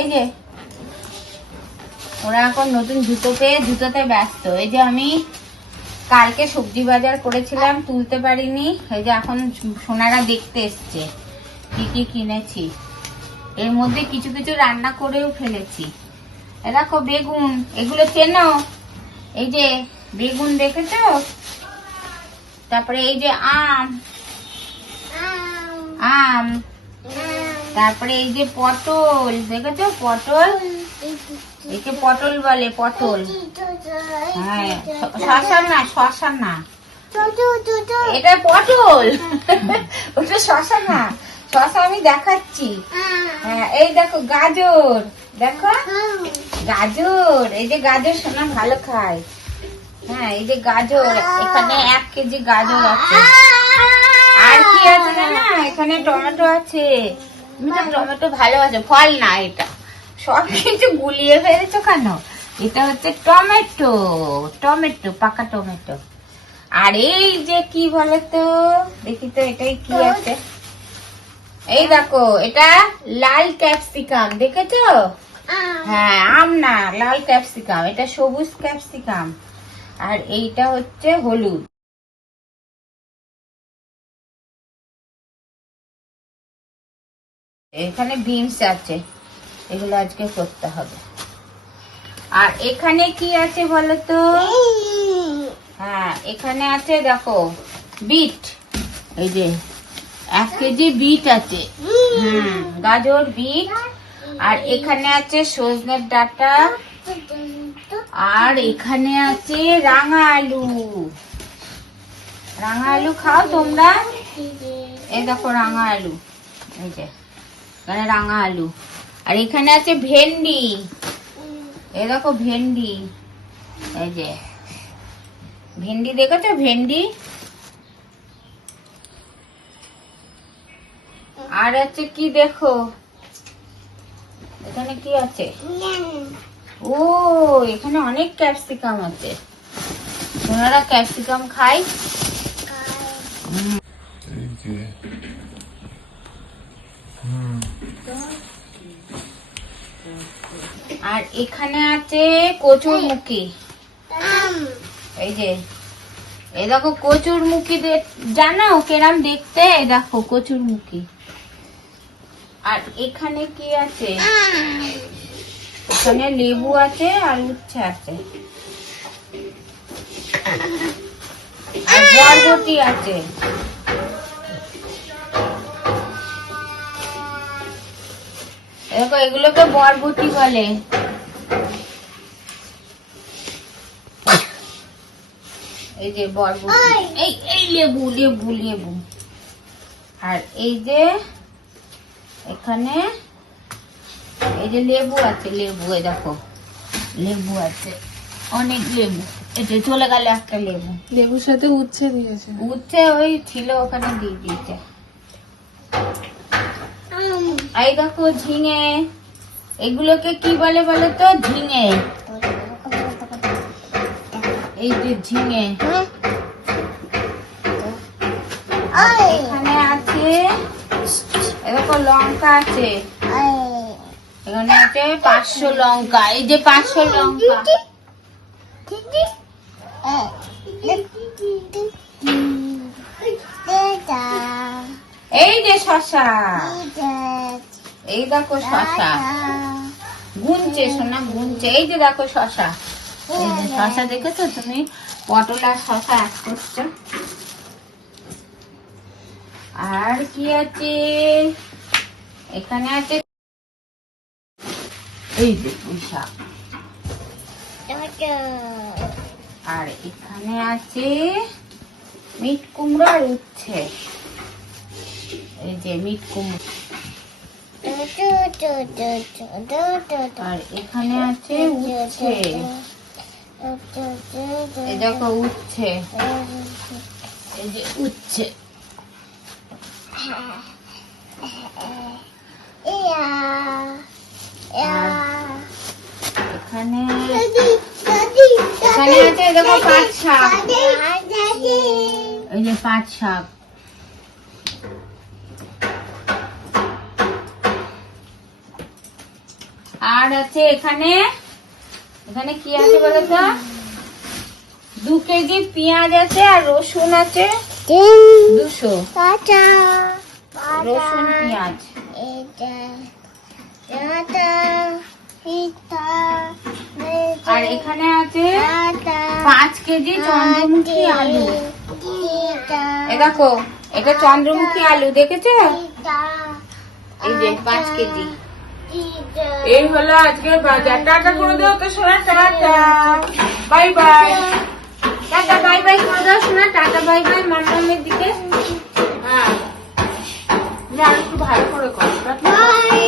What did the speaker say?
এই যে ওরা এখন নতুন জুতো পেয়ে জুতোতে ব্যস্ত। এই যে আমি কালকে সবজি বাজার করেছিলাম, তুলতে পারিনি। এই যে এখন সোনারা দেখতে এসছে কি কি কিনেছি। এর মধ্যে কিছু কিছু রান্না করেও ফেলেছি। দেখো বেগুন, এগুলো চেনো? এই যে বেগুন দেখেছো? তারপরে এই যে আম, আম, তারপরে এই যে পটল দেখেছো? পটল, একে পটল বলে, পটল। হ্যাঁ, শশা না, শশা না, এটা পটল। ওটা শশা না, শশা আমি দেখাচ্ছি। হ্যাঁ, এই দেখো গাজর, দেখো গাজর, এই যে গাজর সোনা ভালো খায়। হ্যাঁ, এই যে গাজর, এখানে 1 কেজি গাজর আছে। আর কি আছে জানো? এখানে টমেটো আছে। তুমি তো টমেটো ভালোবাসো, ফল না এটা। সব কিছু গুলিয়ে ফেলেছো কেন? এটা হচ্ছে টমেটো, টমেটো, পাকা টমেটো। আর এই যে কি বলতো, দেখি তো এটাই কি আছে। এই দেখো, এটা লাল ক্যাপসিকাম, দেখেছো? হ্যাঁ, আম না, লাল ক্যাপসিকাম, এটা সবুজ ক্যাপসিকাম। আর এইটা হচ্ছে হলুদ। এখানে বিনস আছে, এগুলো আজকে করতে হবে। আর এখানে কি আছে বলতো? হ্যাঁ, এখানে আছে দেখো বিট, এই যে 1 কেজি বিট আছে। গাজর, বিট। আর এখানে আছে সজনের ডাঁটা। আর এখানে আছে রাঙা আলু। রাঙা আলু খাও তোমরা? এই দেখো রাঙা আলু, এই যে এখানে রাঙা আলু। আর এখানে আছে ভেন্ডি, এই দেখো ভেন্ডি, এই যে ভেন্ডি দেখেছো? ভেন্ডি। আর আছে কি দেখো, এখানে কি আছে? ও, এখানে অনেক ক্যাপসিকাম আছে। ওনারা ক্যাপসিকাম খায়। আর এখানে আছে কচুর মুখি, এই যে এই দেখো কচুর মুখি, জানো কেরাম দেখতে? এই দেখো কচুর মুখি। আর এখানে কি আছে? এখানে লেবু আছে আর উচ্ছে আছে, আর বরবটি আছে। দেখো এগুলোকে বরবটি বলে। এই যে বরবটি, এই লেবু, লেবু, লেবু। আর এই যে এখানে এই যে লেবু আছে, লেবু, এই দেখো লেবু আছে, অনেক লেবু। এটা চলে গেল একটা লেবু। লেবুর সাথে উচ্ছে দিয়েছে, উচ্ছে ওই ছিল ওখানে দিয়ে দিয়েছে। এই দেখো ঝিঙে, এগুলোকে কি বলে বলো তো? ঝিঙে, এই যে ঝিঙে। এখানে আছে এরকম লঙ্কা আছে, এখানে আছে 500 লঙ্কা, এই যে 500 লঙ্কা। এই যে শশা, এই দেখো শশা গুনছে সোনা, গুনছে। এই যে দেখো শশা, এই যে শশা দেখেছো তুমি? পটল আর শশা এক করছো। আর কি আছে এখানে? আছে এই যে পুঁই শাক। আর এখানে আছে মিট কুমড়ো আর উচ্ছে, এই যে মিট কুমড়ো। আর এখানে আছে উচ্ছে, এই দেখো উচ্ছে, এই যে উচ্ছে। এখানে এখানে আছে দেখো পাট শাক, এই যে পাট শাক। আর আছে এখানে এখানে কি আছে বলো তো, 2 কেজি পেঁয়াজ আছে আর রসুন আছে 200 রসুন পেঁয়াজ। আর এখানে আছে 5 কেজি চন্দ্রমুখী আলু। এ দেখো এটা চন্দ্রমুখী আলু, দেখেছো? এই যে 5 কেজি। এই হলো আজকে বাজার। টাটা করে দাও তো সোনা, tata bye bye. Tata bye bye করে দাও সোনা, টাটা বাই বাই মামামের দিকে। হ্যাঁ আর একটু ভালো করে করো। বাই।